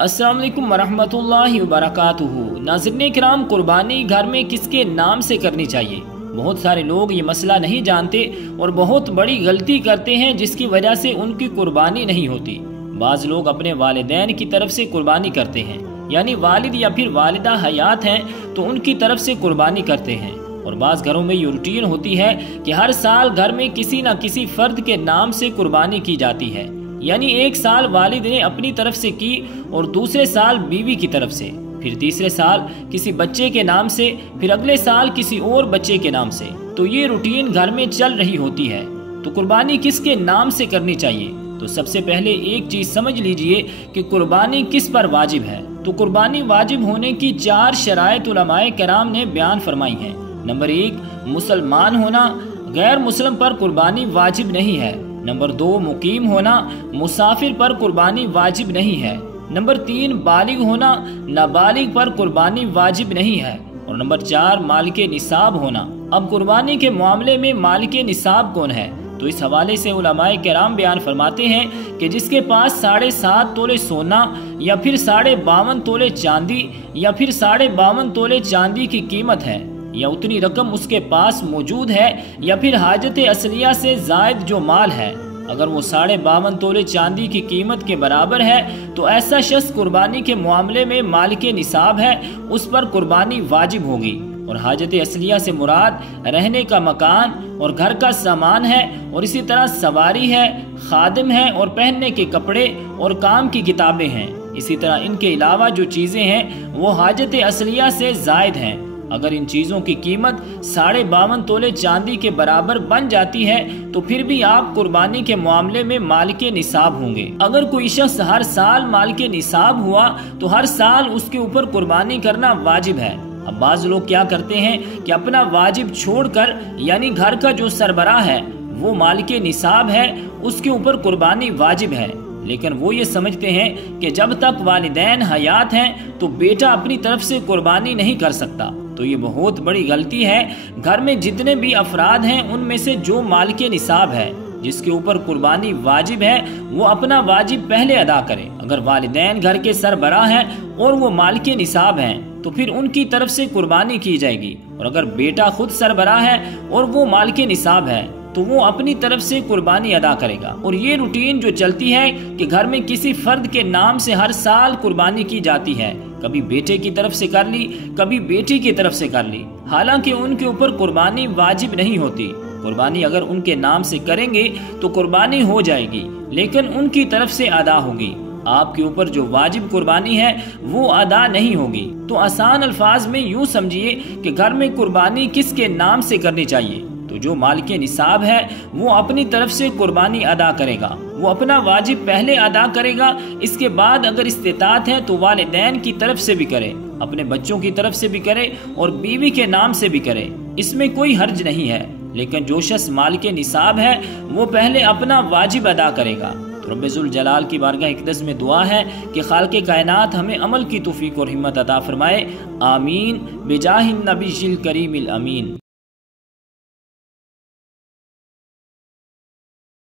अस्सलाम वालेकुम वरहमतुल्लाहि वबरकातुहू। नाज़रीन किराम, कुर्बानी घर में किसके नाम से करनी चाहिए? बहुत सारे लोग ये मसला नहीं जानते और बहुत बड़ी गलती करते हैं, जिसकी वजह से उनकी कुर्बानी नहीं होती। बाज़ लोग अपने वालिदैन की तरफ से कुर्बानी करते हैं, यानी वालिद या फिर वालिदा हयात हैं तो उनकी तरफ से कुर्बानी करते हैं। और बाज़ घरों में ये रूटीन होती है कि हर साल घर में किसी न किसी फर्द के नाम से कुर्बानी की जाती है, यानी एक साल वालिद ने अपनी तरफ से की और दूसरे साल बीवी की तरफ से, फिर तीसरे साल किसी बच्चे के नाम से, फिर अगले साल किसी और बच्चे के नाम से। तो ये रूटीन घर में चल रही होती है। तो कुर्बानी किसके नाम से करनी चाहिए? तो सबसे पहले एक चीज समझ लीजिए कि कुर्बानी किस पर वाजिब है। तो कुर्बानी वाजिब होने की 4 शराइत उलमाए किराम ने बयान फरमाई हैं। नंबर 1, मुसलमान होना, गैर मुस्लिम पर कुर्बानी वाजिब नहीं है। नंबर 2, मुकीम होना, मुसाफिर पर कुर्बानी वाजिब नहीं है। नंबर 3, बालिग होना, नाबालिग पर कुर्बानी वाजिब नहीं है। और नंबर 4, मालिके निसाब होना। अब कुर्बानी के मामले में मालिके निसाब कौन है? तो इस हवाले से उलमाए किराम बयान फरमाते हैं कि जिसके पास 7.5 तोले सोना या फिर 52.5 तोले चांदी या फिर 52.5 तोले चांदी की कीमत है, या उतनी रकम उसके पास मौजूद है, या फिर हाजत असलिया से जायद जो माल है, अगर वो 52.5 तोले चांदी की कीमत के बराबर है, तो ऐसा शख्स कुर्बानी के मामले में मालिके निसाब है, उस पर कुर्बानी वाजिब होगी। और हाजत असलिया से मुराद रहने का मकान और घर का सामान है, और इसी तरह सवारी है, खादिम है, और पहनने के कपड़े और काम की किताबें हैं। इसी तरह इनके अलावा जो चीजें हैं वो हाजत असलिया से जायद हैं। अगर इन चीजों की कीमत 52.5 तोले चांदी के बराबर बन जाती है तो फिर भी आप कुर्बानी के मामले में मालिके निसाब होंगे। अगर कोई शख्स हर साल मालिके निसाब हुआ तो हर साल उसके ऊपर कुर्बानी करना वाजिब है। अब बाज़ लोग क्या करते हैं कि अपना वाजिब छोड़कर, यानी घर का जो सरबराह है वो मालिके निसाब है, उसके ऊपर कुर्बानी वाजिब है, लेकिन वो ये समझते हैं कि जब तक वालिदैन हयात हैं तो बेटा अपनी तरफ से कुर्बानी नहीं कर सकता। तो ये बहुत बड़ी गलती है। घर में जितने भी अफराद हैं उनमें से जो मालिके निसाब है, जिसके ऊपर कुर्बानी वाजिब है, वो अपना वाजिब पहले अदा करें। अगर वालिदैन घर के सरबराह हैं और वो मालिके निसाब हैं तो फिर उनकी तरफ से कुर्बानी की जाएगी। और अगर बेटा खुद सरबराह है और वो मालिके निसाब है तो वो अपनी तरफ से कुर्बानी अदा करेगा। और ये रूटीन जो चलती है कि घर में किसी फर्द के नाम से हर साल कुर्बानी की जाती है, कभी बेटे की तरफ से कर ली, कभी बेटी की तरफ से कर ली, हालांकि उनके ऊपर कुर्बानी वाजिब नहीं होती। कुर्बानी अगर उनके नाम से करेंगे तो कुर्बानी हो जाएगी, लेकिन उनकी तरफ से अदा होगी। आपके ऊपर जो वाजिब कुर्बानी है वो अदा नहीं होगी। तो आसान अल्फाज में यूं समझिए कि घर में कुर्बानी किसके नाम से करनी चाहिए? तो जो मालिके निसाब है वो अपनी तरफ से कुर्बानी अदा करेगा, वो अपना वाजिब पहले अदा करेगा। इसके बाद अगर इस्तिताअत है तो वालिदैन की तरफ से भी करे, अपने बच्चों की तरफ से भी करे और बीवी के नाम से भी करे, इसमें कोई हर्ज नहीं है। लेकिन जो शख्स मालिके निसाब है वो पहले अपना वाजिब अदा करेगा। तो रब्बे ज़ुल जलाल की बारगाह इक़दस में दुआ है कि खालिक़े कायनात हमें अमल की तौफ़ीक़ और हिम्मत अता फरमाए। आमीन बिजाहिन नबीशिल करीमिल अमीन।